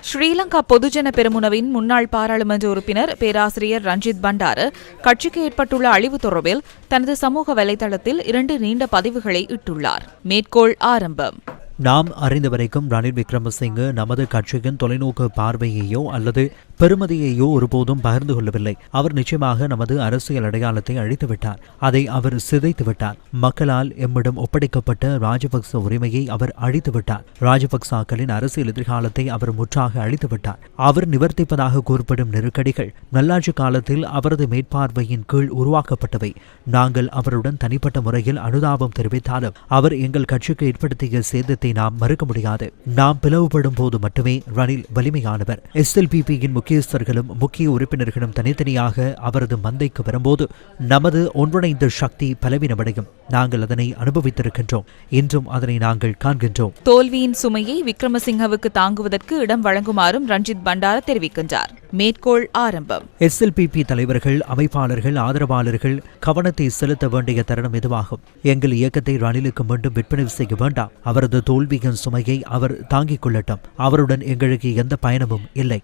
ஸ்ரீலங்கா பொதுஜன பெருமுனவின் முன்னாள் பாராளுமன்ற உறுப்பினர் பேராசிரியர் ரஞ்சித் பண்டாரு கட்சிக்கு ஏற்பட்டுள்ள அழிவு தொடர்பில் தனது சமூக வலைதளத்தில் இரண்டு நீண்ட பதிவுகளை இட்டுள்ளார். மேற்கோள் ஆரம்பம். நாம் அறிந்த வரைக்கும் ரணில் விக்ரமசிங்கே நமது கட்சியின் தொலைநோக்கு பார்வையையோ அல்லது பெருமதியையோ ஒருபோதும் பகிர்ந்து கொள்ளவில்லை. அவர் நிச்சயமாக நமது அரசியல் அடையாளத்தை அழித்து விட்டார் அதை அவர் சிதைத்து விட்டார். மக்களால் எம்மிடம் ஒப்படைக்கப்பட்ட ராஜபக்ச உரிமையை அவர் அழித்து விட்டார். ராஜபக்சாக்களின் அரசியல் எதிர்காலத்தை அவர் முற்றாக அழித்து விட்டார். அவர் நிவர்த்திப்பதாக கூறப்படும் நெருக்கடிகள் நல்லாட்சி காலத்தில் அவரது மேற்பார்வையின் கீழ் உருவாக்கப்பட்டவை. நாங்கள் அவருடன் தனிப்பட்ட முறையில் அனுதாபம் தெரிவித்தாலும் அவர் எங்கள் கட்சிக்கு ஏற்படுத்திய சேதத்தை நாம் மறுக்க முடியாது. நாம் பிளவுபடும் போது மட்டுமே ரணில் வலிமையானவர். எஸ்எல்பிபியின் முக்கியஸ்தர்களும் முக்கிய உறுப்பினர்களும் தனித்தனியாக அவரது மந்தைக்கு வரும்போது நமது ஒன்றிணைந்த சக்தி பலவீனமடையும். நாங்கள் அதனை அனுபவித்திருக்கின்றோம். இன்றும் அதனை நாங்கள் காண்கின்றோம். தோல்வியின் சுமையை விக்ரமசிங்கவுக்கு தாங்குவதற்கு இடம் வழங்குமாறும் ரஞ்சித் பண்டார தெரிவிக்கின்றார். மேற்கோள் ஆரம்பம். எஸ்எல்பிபி தலைவர்கள் அமைப்பாளர்கள் ஆதரவாளர்கள் கவனத்தை செலுத்த வேண்டிய தருணம் இதுவாகும். எங்கள் இயக்கத்தை ரணிலுக்கு மீண்டும் விற்பனை செய்ய வேண்டாம். அவரது தோல்வியின் சுமையை அவர் தாங்கிக் கொள்ளட்டும். அவருடன் எங்களுக்கு எந்த பயணமும் இல்லை.